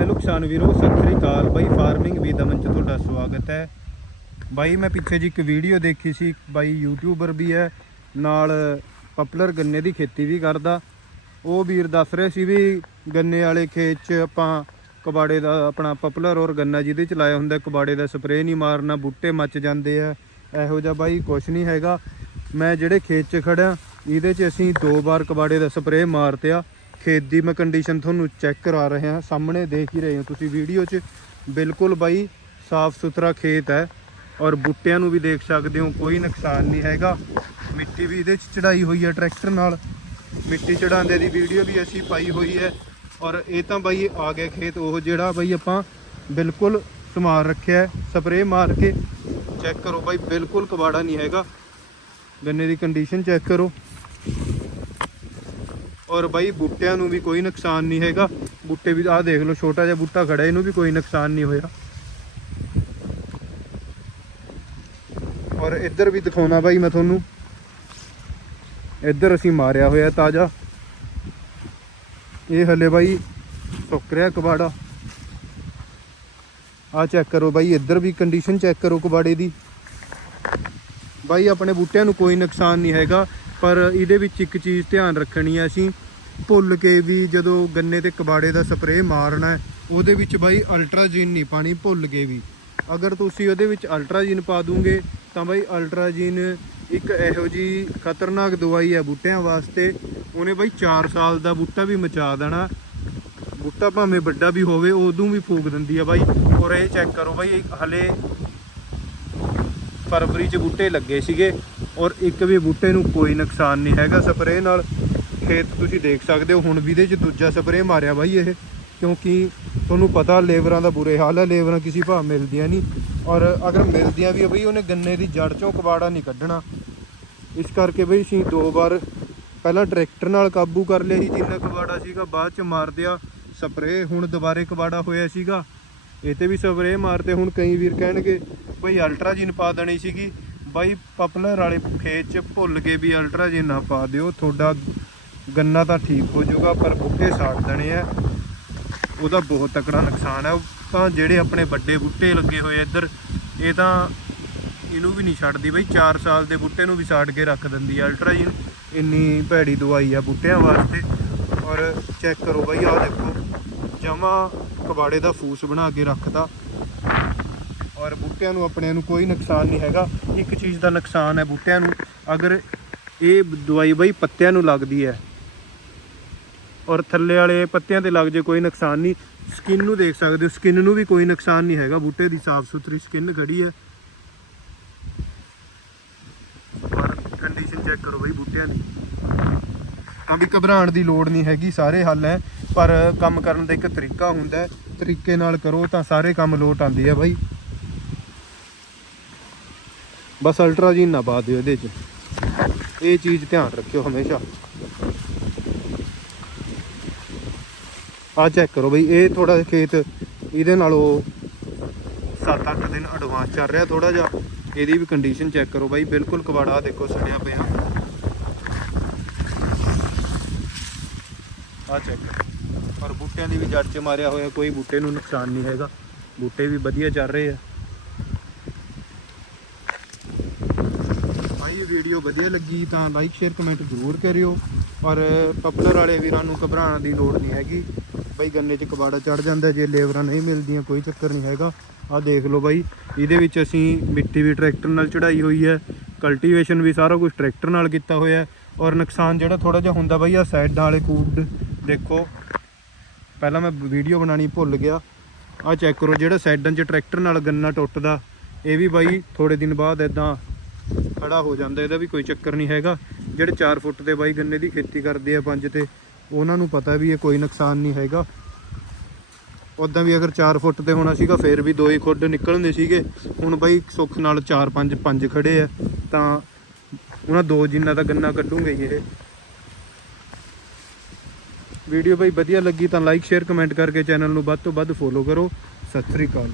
Hello ਕਿਸਾਨ ਵੀਰੋ, ਸਤਿ ਸ੍ਰੀ ਅਕਾਲ ਬਾਈ, farming ਵੀ ਦਮਨ ਚ ਤੁਹਾਡਾ ਸਵਾਗਤ ਹੈ। ਬਾਈ, ਮੈਂ ਪਿੱਛੇ ਜੀ ਇੱਕ ਵੀਡੀਓ ਦੇਖੀ ਸੀ, ਬਾਈ ਯੂਟਿਊਬਰ ਵੀ ਹੈ, ਨਾਲ ਪਪੂਲਰ ਗੰਨੇ ਦੀ ਖੇਤੀ ਵੀ ਕਰਦਾ। ਉਹ ਵੀਰ ਦੱਸ ਰਹੇ ਸੀ ਵੀ ਗੰਨੇ ਵਾਲੇ ਖੇਤ 'ਚ ਆਪਾਂ ਕਬਾੜੇ ਦਾ, ਆਪਣਾ ਪਪੂਲਰ ਔਰ ਗੰਨਾ ਜਿਹਦੇ ਚ ਲਾਇਆ ਹੁੰਦਾ, ਕਬਾੜੇ ਦਾ ਸਪਰੇਅ ਨਹੀਂ ਮਾਰਨਾ, ਬੂਟੇ ਮੱਚ ਜਾਂਦੇ ਆ, ਇਹੋ ਜਿਹਾ ਬਾਈ ਕੁਛ ਨਹੀਂ ਹੈਗਾ। ਮੈਂ ਜਿਹੜੇ ਖੇਤ 'ਚ ਖੜਿਆ, ਇਹਦੇ 'ਚ ਅਸੀਂ ਦੋ ਵਾਰ ਕਬਾੜੇ ਦਾ ਸਪਰੇਅ ਮਾਰਤਿਆ। ਖੇਤ ਦੀ ਮੈਂ ਕੰਡੀਸ਼ਨ ਤੁਹਾਨੂੰ ਚੈੱਕ ਕਰਾ ਰਿਹਾ, ਸਾਹਮਣੇ ਦੇਖ ਹੀ ਰਹੇ ਹੋ ਤੁਸੀਂ ਵੀਡੀਓ 'ਚ। ਬਿਲਕੁਲ ਬਾਈ, ਸਾਫ਼ ਸੁਥਰਾ ਖੇਤ ਹੈ ਔਰ ਬੂਟਿਆਂ ਨੂੰ ਵੀ ਦੇਖ ਸਕਦੇ ਹੋ, ਕੋਈ ਨੁਕਸਾਨ ਨਹੀਂ ਹੈਗਾ। ਮਿੱਟੀ ਵੀ ਇਹਦੇ 'ਚ ਚੜਾਈ ਹੋਈ ਹੈ ਟਰੈਕਟਰ ਨਾਲ। ਮਿੱਟੀ ਚੜਾਉਂਦੇ ਦੀ ਵੀਡੀਓ ਵੀ ਅਸੀਂ ਪਾਈ ਹੋਈ ਹੈ ਔਰ ਇਹ ਤਾਂ ਬਾਈ ਆ ਗਿਆ ਖੇਤ, ਉਹ ਜਿਹੜਾ ਬਾਈ ਆਪਾਂ ਬਿਲਕੁਲ ਸਮਾਰ ਰੱਖਿਆ ਸਪਰੇਅ ਮਾਰ ਕੇ। ਚੈੱਕ ਕਰੋ ਬਾਈ, ਬਿਲਕੁਲ ਕਬਾੜਾ ਨਹੀਂ ਹੈਗਾ। ਗੰਨੇ ਦੀ ਕੰਡੀਸ਼ਨ ਚੈੱਕ ਕਰੋ। ਔਰ ਬਾਈ ਬੂਟਿਆਂ ਨੂੰ ਵੀ ਕੋਈ ਨੁਕਸਾਨ ਨਹੀਂ ਹੈਗਾ। ਬੂਟੇ ਵੀ ਆਹ ਦੇਖ ਲਓ, ਛੋਟਾ ਜਿਹਾ ਬੂਟਾ ਖੜਾ ਇਹਨੂੰ ਵੀ ਕੋਈ ਨੁਕਸਾਨ ਨਹੀਂ ਹੋਇਆ। ਔਰ ਇੱਧਰ ਵੀ ਦਿਖਾਉਣਾ ਬਾਈ ਮੈਂ ਤੁਹਾਨੂੰ। ਇੱਧਰ ਅਸੀਂ ਮਾਰਿਆ ਹੋਇਆ ਤਾਜ਼ਾ। ਇਹ ਹਲੇ ਬਾਈ ਸੁੱਕ ਰਿਹਾ ਕਬਾੜਾ। ਆ ਚੈੱਕ ਕਰੋ ਬਾਈ, ਇੱਧਰ ਵੀ ਕੰਡੀਸ਼ਨ ਚੈੱਕ ਕਰੋ ਕਬਾੜੇ ਦੀ। ਬਾਈ ਆਪਣੇ ਬੂਟਿਆਂ ਨੂੰ ਕੋਈ ਨੁਕਸਾਨ ਨਹੀਂ ਹੈਗਾ। ਪਰ ਇਹਦੇ ਵਿੱਚ ਇੱਕ ਚੀਜ਼ ਧਿਆਨ ਰੱਖਣੀ ਹੈ ਅਸੀਂ ਭੁੱਲ ਕੇ ਵੀ ਜਦੋਂ ਗੰਨੇ ਤੇ ਕਬਾੜੇ ਦਾ ਸਪਰੇਅ ਮਾਰਨਾ ਉਹਦੇ ਵਿੱਚ ਬਾਈ ਅਲਟਰਾਜੀਨ ਨਹੀਂ ਪਾਣੀ ਭੁੱਲ ਕੇ ਵੀ। ਅਗਰ ਤੁਸੀਂ ਉਹਦੇ ਵਿੱਚ ਅਲਟਰਾਜੀਨ ਪਾ ਦੋਗੇ, ਤਾਂ ਬਾਈ ਅਲਟਰਾਜੀਨ ਇੱਕ ਇਹੋ ਜੀ ਖਤਰਨਾਕ ਦਵਾਈ ਹੈ ਬੂਟਿਆਂ ਵਾਸਤੇ, ਉਹਨੇ ਬਾਈ 4 ਸਾਲ ਦਾ ਬੂਟਾ ਵੀ ਮਚਾ ਦੇਣਾ। ਬੂਟਾ ਭਾਵੇਂ ਵੱਡਾ ਵੀ ਹੋਵੇ, ਉਦੋਂ ਵੀ ਫੂਕ ਦਿੰਦੀ ਆ ਬਾਈ। ਔਰ ਇਹ ਚੈੱਕ ਕਰੋ ਬਾਈ ਇੱਕ ਹਲੇ ਫਰਵਰੀ 'ਚ ਬੂਟੇ ਲੱਗੇ ਸੀਗੇ। ਔਰ ਇੱਕ ਵੀ ਬੂਟੇ ਨੂੰ ਕੋਈ ਨੁਕਸਾਨ ਨਹੀਂ ਹੈਗਾ ਸਪਰੇਅ ਨਾਲ। ਖੇਤ ਤੁਸੀਂ ਦੇਖ ਸਕਦੇ ਹੋ, ਹੁਣ ਵੀ ਇਹਦੇ 'ਚ ਦੂਜਾ ਸਪਰੇਅ ਮਾਰਿਆ ਬਾਈ ਇਹ, ਕਿਉਂਕਿ ਤੁਹਾਨੂੰ ਪਤਾ ਲੇਬਰਾਂ ਦਾ ਬੁਰੇ ਹਾਲ ਹੈ, ਲੇਬਰਾਂ ਕਿਸੇ ਭਾਅ ਮਿਲਦੀਆਂ ਨਹੀਂ। ਔਰ ਅਗਰ ਮਿਲਦੀਆਂ ਵੀ ਬਈ, ਉਹਨੇ ਗੰਨੇ ਦੀ ਜੜ 'ਚੋਂ ਕਬਾੜਾ ਨਹੀਂ ਕੱਢਣਾ। ਇਸ ਕਰਕੇ ਬਈ ਅਸੀਂ ਦੋ ਵਾਰ ਪਹਿਲਾਂ ਟਰੈਕਟਰ ਨਾਲ ਕਾਬੂ ਕਰ ਲਿਆ ਸੀ, ਜਿੰਨਾ ਕਬਾੜਾ ਸੀਗਾ, ਬਾਅਦ 'ਚ ਮਾਰ ਦਿਆ ਸਪਰੇਅ, ਹੁਣ ਦੁਬਾਰੇ ਕਬਾੜਾ ਹੋਇਆ ਸੀਗਾ। ਇਹ ਤੇ ਵੀ ਸਪਰੇਅ ਮਾਰਤੇ, ਹੁਣ ਕਈ ਵੀਰ ਕਹਿਣਗੇ, ਬਈ ਅਲਟਰਾਜੀਨ ਪਾ ਦੇਣੀ ਸੀਗੀ। ਬਾਈ ਪਪਲਰ ਵਾਲੇ ਖੇਤ 'ਚ ਭੁੱਲ ਕੇ ਵੀ ਅਲਟਰਾਜੀਨ ਨਾ ਪਾ ਦਿਓ, ਤੁਹਾਡਾ ਗੰਨਾ ਤਾਂ ਠੀਕ ਹੋ ਜਾਊਗਾ, ਪਰ ਬੂਟੇ ਸਾੜ ਦੇਣੇ ਆ। ਉਹਦਾ ਬਹੁਤ ਤਕੜਾ ਨੁਕਸਾਨ ਹੈ ਤਾਂ ਜਿਹੜੇ ਆਪਣੇ ਵੱਡੇ ਬੂਟੇ ਲੱਗੇ ਹੋਏ ਇੱਧਰ, ਇਹ ਤਾਂ ਇਹਨੂੰ ਵੀ ਨਹੀਂ ਛੱਡਦੀ ਬਈ 4 ਸਾਲ ਦੇ ਬੂਟੇ ਨੂੰ ਵੀ ਸਾੜ ਕੇ ਰੱਖ ਦਿੰਦੀ ਆ ਅਲਟਰਾਜੀਨ ਇੰਨੀ ਭੈੜੀ ਦਵਾਈ ਆ ਬੂਟਿਆਂ ਵਾਸਤੇ। ਔਰ ਚੈੱਕ ਕਰੋ ਬਈ, ਆਹ ਦੇਖੋ ਜਮਾ ਕਬਾੜੇ ਦਾ ਫੂਸ ਬਣਾ ਕੇ ਰੱਖਦਾ ਪਰ ਬੂਟਿਆਂ ਨੂੰ ਆਪਣਿਆਂ ਨੂੰ ਕੋਈ ਨੁਕਸਾਨ ਨਹੀਂ ਹੈਗਾ। ਇੱਕ ਚੀਜ਼ ਦਾ ਨੁਕਸਾਨ ਹੈ ਬੂਟਿਆਂ ਨੂੰ। ਅਗਰ ਇਹ ਦਵਾਈ ਬਈ ਪੱਤਿਆਂ ਨੂੰ ਲੱਗਦੀ ਹੈ ਔਰ ਥੱਲੇ ਵਾਲੇ ਪੱਤਿਆਂ ਤੇ ਲੱਗ ਜੇ ਕੋਈ ਨੁਕਸਾਨ ਨਹੀਂ ਸਕਿਨ ਨੂੰ ਦੇਖ ਸਕਦੇ ਹੋ। ਸਕਿਨ ਨੂੰ ਵੀ ਕੋਈ ਨੁਕਸਾਨ ਨਹੀਂ ਹੈਗਾ। ਬੂਟੇ ਦੀ ਸਾਫ਼ ਸੁਥਰੀ ਸਕਿਨ ਖੜੀ ਹੈ। ਔਰ ਕੰਡੀਸ਼ਨ ਚੈੱਕ ਕਰੋ ਬਈ ਬੂਟਿਆਂ ਦੀ। ਤਾਂ ਵੀ ਘਬਰਾਉਣ ਦੀ ਲੋੜ ਨਹੀਂ ਹੈਗੀ, ਸਾਰੇ ਹੱਲ ਹੈ। ਪਰ ਕੰਮ ਕਰਨ ਦਾ ਇੱਕ ਤਰੀਕਾ ਹੁੰਦਾ ਤਰੀਕੇ ਨਾਲ ਕਰੋ ਤਾਂ ਸਾਰੇ ਕੰਮ ਲੋਟ ਆਉਂਦੇ ਆ ਬਾਈ। ਬਸ ਅਲਟਰਾਜੀਨ ਨਾ ਪਾ ਦਿਓ ਇਹਦੇ 'ਚ। ਇਹ ਚੀਜ਼ ਧਿਆਨ ਰੱਖਿਓ ਹਮੇਸ਼ਾ। ਆ ਚੈੱਕ ਕਰੋ ਬਈ, ਇਹ ਥੋੜਾ ਖੇਤ, ਇਹਦੇ ਨਾਲੋਂ 7-8 ਦਿਨ ਐਡਵਾਂਸ ਚੱਲ ਰਿਹਾ ਥੋੜਾ ਜਿਹਾ। ਇਹਦੀ ਵੀ ਕੰਡੀਸ਼ਨ ਚੈੱਕ ਕਰੋ ਬਾਈ, ਬਿਲਕੁਲ ਕਬਾੜਾ ਦੇਖੋ ਸੜਿਆ ਪਿਆ। ਆ ਚੈੱਕ ਪਰ ਬੂਟਿਆਂ ਦੀ ਵੀ ਜੜ 'ਚ ਮਾਰਿਆ ਹੋਇਆ, ਕੋਈ ਬੂਟੇ ਨੂੰ ਨੁਕਸਾਨ ਨਹੀਂ ਹੈਗਾ। ਬੂਟੇ ਵੀ ਵਧੀਆ ਚੱਲ ਰਹੇ ਆ ਭਾਈ ਇਹ ਵੀਡੀਓ ਵਧੀਆ ਲੱਗੀ ਤਾਂ ਲਾਈਕ ਸ਼ੇਅਰ ਕਮੈਂਟ ਜ਼ਰੂਰ ਕਰਿਓ। ਔਰ ਪਪੂਲਰ ਵਾਲੇ ਵੀਰਾਂ ਨੂੰ ਘਬਰਾਉਣ ਦੀ ਲੋੜ ਨਹੀਂ ਹੈਗੀ। ਬਈ ਗੰਨੇ 'ਚ ਕਬਾੜਾ ਚੜ ਜਾਂਦਾ, ਜੇ ਲੇਬਰਾਂ ਨਹੀਂ ਮਿਲਦੀਆਂ, ਕੋਈ ਚੱਕਰ ਨਹੀਂ ਹੈਗਾ। ਆਹ ਦੇਖ ਲਓ ਬਾਈ, ਇਹਦੇ ਵਿੱਚ ਅਸੀਂ ਮਿੱਟੀ ਵੀ ਟਰੈਕਟਰ ਨਾਲ ਚੜਾਈ ਹੋਈ ਹੈ। ਕਲਟੀਵੇਸ਼ਨ ਵੀ ਸਾਰਾ ਕੁਝ ਟਰੈਕਟਰ ਨਾਲ ਕੀਤਾ ਹੋਇਆ ਔਰ ਨੁਕਸਾਨ ਜਿਹੜਾ ਥੋੜਾ ਜਿਹਾ ਹੁੰਦਾ ਬਾਈ ਆ ਸਾਈਡਾਂ ਵਾਲੇ ਕੂਡ, ਦੇਖੋ। ਪਹਿਲਾਂ ਮੈਂ ਵੀਡੀਓ ਬਣਾਣੀ ਭੁੱਲ ਗਿਆ। ਆਹ ਚੈੱਕ ਕਰੋ, ਜਿਹੜਾ ਸਾਈਡਾਂ 'ਚ ਟਰੈਕਟਰ ਨਾਲ ਗੰਨਾ ਟੁੱਟਦਾ, ਇਹ ਵੀ ਬਾਈ ਥੋੜੇ ਦਿਨ ਬਾਅਦ ਇਦਾਂ ਖੜਾ ਹੋ ਜਾਂਦਾ, ਇਹਦਾ ਵੀ ਕੋਈ ਚੱਕਰ ਨਹੀਂ ਹੈਗਾ। ਜਿਹੜੇ 4 ਫੁੱਟ ਦੇ ਬਾਈ ਗੰਨੇ ਦੀ ਖੇਤੀ ਕਰਦੇ ਆ ਪੰਜ ਤੇ, ਉਹਨਾਂ ਨੂੰ ਪਤਾ ਵੀ ਇਹ ਕੋਈ ਨੁਕਸਾਨ ਨਹੀਂ ਹੈਗਾ। ਉਦਾਂ ਵੀ ਅਗਰ 4 ਫੁੱਟ ਤੇ ਹੋਣਾ ਸੀਗਾ, ਫੇਰ ਵੀ ਦੋ ਹੀ ਖੁੱਡ ਨਿਕਲਦੇ ਸੀਗੇ। ਹੁਣ ਬਾਈ ਸੁੱਖ ਨਾਲ 4 5 5 ਖੜੇ ਆ, ਤਾਂ ਉਹਨਾਂ ਦੋ ਜਿੰਨਾ ਦਾ ਗੰਨਾ ਕੱਢੂਗੇ ਇਹ। ਵੀਡੀਓ ਬਾਈ ਵਧੀਆ ਲੱਗੀ ਤਾਂ ਲਾਈਕ ਸ਼ੇਅਰ ਕਮੈਂਟ ਕਰਕੇ ਚੈਨਲ ਨੂੰ ਵੱਧ ਤੋਂ ਵੱਧ ਫੋਲੋ ਕਰੋ। ਸਤਿ ਸ੍ਰੀ ਅਕਾਲ।